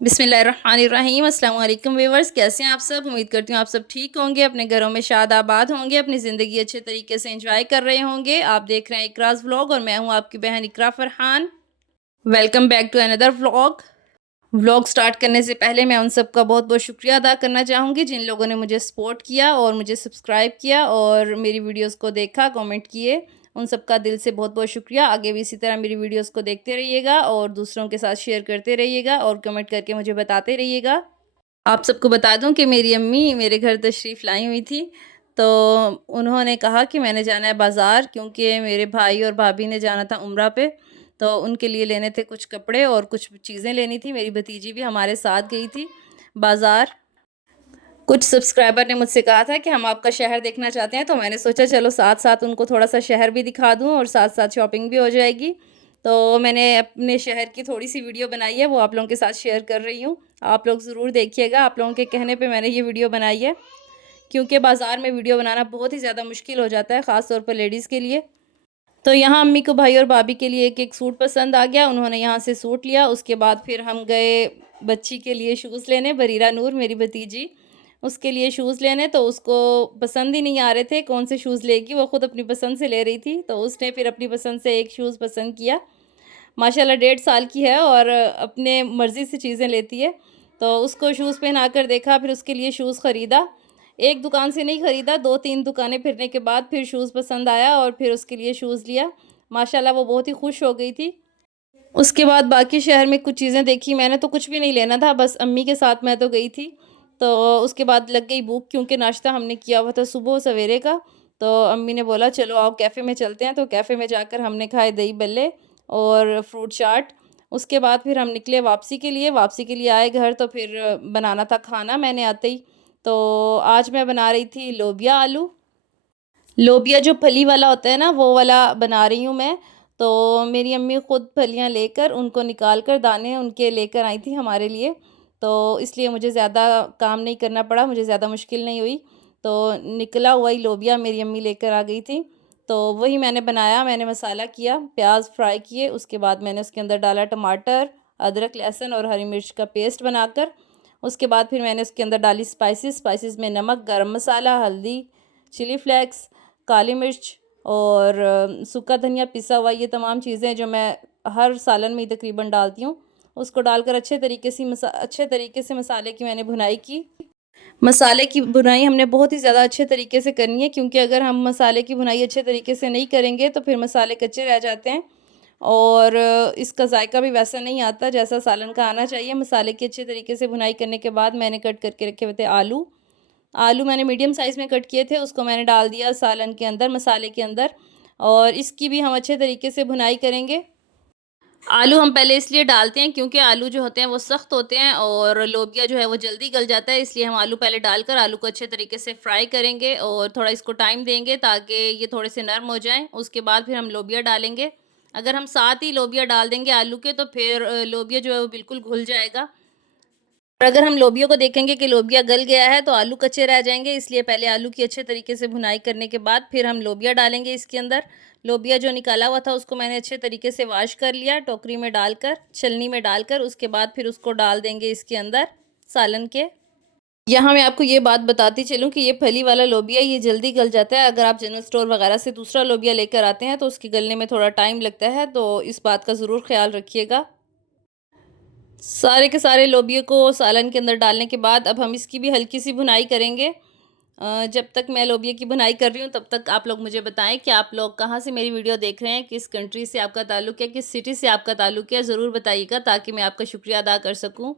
बिस्मिल्लाहिर्रहमानिर्रहीम अस्सलाम वालेकुम व्यूअर्स, कैसे हैं आप सब। उम्मीद करती हूँ आप सब ठीक होंगे, अपने घरों में शाद आबाद होंगे, अपनी ज़िंदगी अच्छे तरीके से एंजॉय कर रहे होंगे। आप देख रहे हैं इकराज़ व्लॉग और मैं हूँ आपकी बहन Iqra Farhan. Welcome back to another vlog. Vlog start करने से पहले मैं उन सब का बहुत बहुत शुक्रिया अदा करना चाहूँगी जिन लोगों ने मुझे सपोर्ट किया और मुझे सब्सक्राइब किया और मेरी वीडियोस को देखा, कमेंट किए। उन सब का दिल से बहुत बहुत शुक्रिया। आगे भी इसी तरह मेरी वीडियोस को देखते रहिएगा और दूसरों के साथ शेयर करते रहिएगा और कमेंट करके मुझे बताते रहिएगा। आप सबको बता दूं कि मेरी अम्मी मेरे घर तशरीफ़ लाई हुई थी, तो उन्होंने कहा कि मैंने जाना है बाज़ार, क्योंकि मेरे भाई और भाभी ने जाना था उम्रा पे, तो उनके लिए लेने थे कुछ कपड़े और कुछ चीज़ें लेनी थी। मेरी भतीजी भी हमारे साथ गई थी बाज़ार। कुछ सब्सक्राइबर ने मुझसे कहा था कि हम आपका शहर देखना चाहते हैं, तो मैंने सोचा चलो साथ-साथ उनको थोड़ा-सा शहर भी दिखा दूँ और साथ-साथ शॉपिंग भी हो जाएगी। तो मैंने अपने शहर की थोड़ी-सी वीडियो बनाई है, वो आप लोगों के साथ शेयर कर रही हूँ। आप लोग ज़रूर देखिएगा, आप लोगों के कहने पे मैंने ये वीडियो बनाई है, क्योंकि बाज़ार में वीडियो बनाना बहुत ही ज़्यादा मुश्किल हो जाता है, ख़ास तौर पर लेडीज़ के लिए। तो यहाँ अम्मी को भाई और भाभी के लिए एक-एक सूट पसंद आ गया, उन्होंने यहाँ से सूट लिया। उसके बाद फिर हम गए बच्ची के लिए शूज़ लेने, बरीरा नूर मेरी भतीजी, उसके लिए शूज़ लेने। तो उसको पसंद ही नहीं आ रहे थे कौन से शूज़ लेगी, वो खुद अपनी पसंद से ले रही थी, तो उसने फिर अपनी पसंद से एक शूज़ पसंद किया। माशाल्लाह 1.5 साल की है और अपने मर्ज़ी से चीज़ें लेती है। तो उसको शूज़ पहना कर देखा, फिर उसके लिए शूज़ ख़रीदा। एक दुकान से नहीं ख़रीदा, 2-3 दुकानें फिरने के बाद फिर शूज़ पसंद आया और फिर उसके लिए शूज़ लिया। माशाल्लाह वो बहुत ही खुश हो गई थी। उसके बाद बाकी शहर में कुछ चीज़ें देखी मैंने, तो कुछ भी नहीं लेना था, बस अम्मी के साथ मैं तो गई थी। तो उसके बाद लग गई भूख, क्योंकि नाश्ता हमने किया हुआ था सुबह सवेरे का। तो अम्मी ने बोला चलो आओ कैफ़े में चलते हैं, तो कैफ़े में जाकर हमने खाए दही बल्ले और फ्रूट चाट। उसके बाद फिर हम निकले वापसी के लिए आए घर, तो फिर बनाना था खाना मैंने आते ही। तो आज मैं बना रही थी लोबिया आलू। लोबिया जो फली वाला होता है ना, वो वाला बना रही हूँ मैं। तो मेरी अम्मी खुद फलियाँ लेकर उनको निकाल कर दाने उनके लेकर आई थी हमारे लिए। तो इसलिए मुझे ज़्यादा काम नहीं करना पड़ा, मुझे ज़्यादा मुश्किल नहीं हुई। तो निकला हुआ ही लोबिया मेरी अम्मी लेकर आ गई थी। तो वही मैंने बनाया, मैंने मसाला किया, प्याज़ फ्राई किए, उसके बाद मैंने उसके अंदर डाला टमाटर, अदरक, लहसुन और हरी मिर्च का पेस्ट बनाकर। उसके बाद फिर मैंने उसके अंदर डाली स्पाइसेस में नमक, गरम मसाला, हल्दी, चिली फ्लेक्स, काली मिर्च और सूखा धनिया पिसा हुआ, ये तमाम चीज़ें जो मैं हर सालन में ही तकरीबन डालती हूँ। उसको डालकर अच्छे तरीके से मसाले की मैंने भुनाई की। मसाले की भुनाई हमने बहुत ही ज़्यादा अच्छे तरीके से करनी है, क्योंकि अगर हम मसाले की भुनाई अच्छे तरीके से नहीं करेंगे तो फिर मसाले कच्चे रह जाते हैं और इसका जायका भी वैसा नहीं आता जैसा सालन का आना चाहिए। मसाले की अच्छे तरीके से भुनाई करने के बाद मैंने कट करके रखे हुए थे आलू। आलू मैंने मीडियम साइज़ में कट किए थे, उसको मैंने डाल दिया सालन के अंदर, मसाले के अंदर, और इसकी भी हम अच्छे तरीके से भुनाई करेंगे। आलू हम पहले इसलिए डालते हैं क्योंकि आलू जो होते हैं वो सख्त होते हैं और लोबिया जो है वो जल्दी गल जाता है, इसलिए हम आलू पहले डालकर आलू को अच्छे तरीके से फ्राई करेंगे और थोड़ा इसको टाइम देंगे ताकि ये थोड़े से नरम हो जाएं। उसके बाद फिर हम लोबिया डालेंगे। अगर हम साथ ही लोबिया डाल देंगे आलू के, तो फिर लोबिया जो है वो बिल्कुल घुल जाएगा। और अगर हम लोबिया को देखेंगे कि लोबिया गल गया है तो आलू कच्चे रह जाएँगे, इसलिए पहले आलू की अच्छे तरीके से भुनाई करने के बाद फिर हम लोबिया डालेंगे इसके अंदर। लोबिया जो निकाला हुआ था उसको मैंने अच्छे तरीके से वॉश कर लिया, टोकरी में डालकर, छलनी में डालकर, उसके बाद फिर उसको डाल देंगे इसके अंदर सालन के। यहाँ मैं आपको ये बात बताती चलूँ कि ये फली वाला लोबिया ये जल्दी गल जाता है। अगर आप जनरल स्टोर वगैरह से दूसरा लोबिया लेकर आते हैं तो उसके गलने में थोड़ा टाइम लगता है, तो इस बात का ज़रूर ख़्याल रखिएगा। सारे के सारे लोबिये को सालन के अंदर डालने के बाद अब हम इसकी भी हल्की सी भुनाई करेंगे। जब तक मैं लोबिये की भुनाई कर रही हूँ तब तक आप लोग मुझे बताएं कि आप लोग कहाँ से मेरी वीडियो देख रहे हैं, किस कंट्री से आपका ताल्लुक़ है, किस सिटी से आपका ताल्लुक़ है, ज़रूर बताइएगा ताकि मैं आपका शुक्रिया अदा कर सकूँ।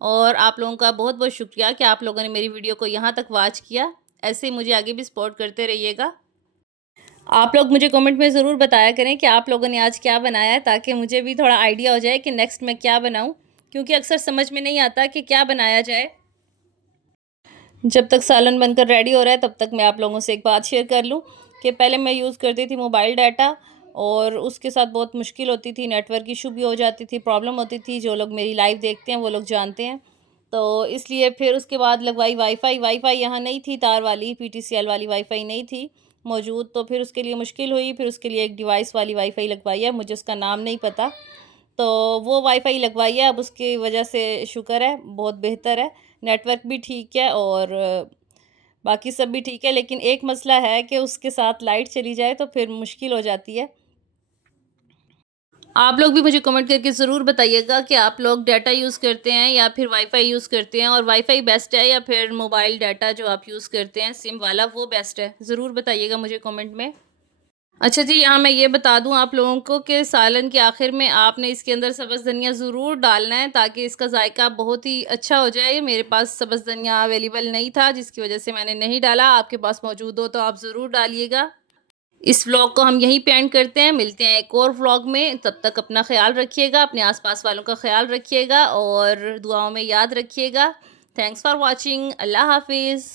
और आप लोगों का बहुत बहुत शुक्रिया कि आप लोगों ने मेरी वीडियो को यहाँ तक वॉच किया। ऐसे ही मुझे आगे भी सपोर्ट करते रहिएगा। आप लोग मुझे कमेंट में ज़रूर बताया करें कि आप लोगों ने आज क्या बनाया है, ताकि मुझे भी थोड़ा आइडिया हो जाए कि नेक्स्ट मैं क्या बनाऊँ, क्योंकि अक्सर समझ में नहीं आता कि क्या बनाया जाए। जब तक सालन बनकर रेडी हो रहा है तब तक मैं आप लोगों से एक बात शेयर कर लूँ कि पहले मैं यूज़ करती थी मोबाइल डाटा और उसके साथ बहुत मुश्किल होती थी, नेटवर्क इशू भी हो जाती थी, प्रॉब्लम होती थी। जो लोग मेरी लाइव देखते हैं वो लोग जानते हैं। तो इसलिए फिर उसके बाद लगवाई वाईफ़ाई। वाईफ़ाई यहाँ नहीं थी, तार वाली पीटीसीएल वाली वाईफ़ाई नहीं थी मौजूद, तो फिर उसके लिए मुश्किल हुई। फिर उसके लिए एक डिवाइस वाली वाईफ़ाई लगवाई है, मुझे उसका नाम नहीं पता। तो वो वाईफ़ाई लगवाई है, अब उसकी वजह से शुक्र है, बहुत बेहतर है। नेटवर्क भी ठीक है और बाकी सब भी ठीक है, लेकिन एक मसला है कि उसके साथ लाइट चली जाए तो फिर मुश्किल हो जाती है। आप लोग भी मुझे कमेंट करके ज़रूर बताइएगा कि आप लोग डाटा यूज़ करते हैं या फिर वाईफ़ाई यूज़ करते हैं, और वाईफ़ाई बेस्ट है या फिर मोबाइल डाटा जो आप यूज़ करते हैं सिम वाला, वो बेस्ट है? ज़रूर बताइएगा मुझे कमेंट में। अच्छा जी, यहाँ मैं ये बता दूँ आप लोगों को कि सालन के आखिर में आपने इसके अंदर सब्ज़ धनिया ज़रूर डालना है, ताकि इसका ज़ायका बहुत ही अच्छा हो जाए। मेरे पास सब्ज़ धनिया अवेलेबल नहीं था, जिसकी वजह से मैंने नहीं डाला। आपके पास मौजूद हो तो आप ज़रूर डालिएगा। इस व्लॉग को हम यहीं पे एंड करते हैं, मिलते हैं एक और व्लॉग में। तब तक अपना ख़्याल रखिएगा, अपने आस-पास वालों का ख़्याल रखिएगा और दुआओं में याद रखिएगा। Thanks for watching. अल्लाह हाफ़िज़।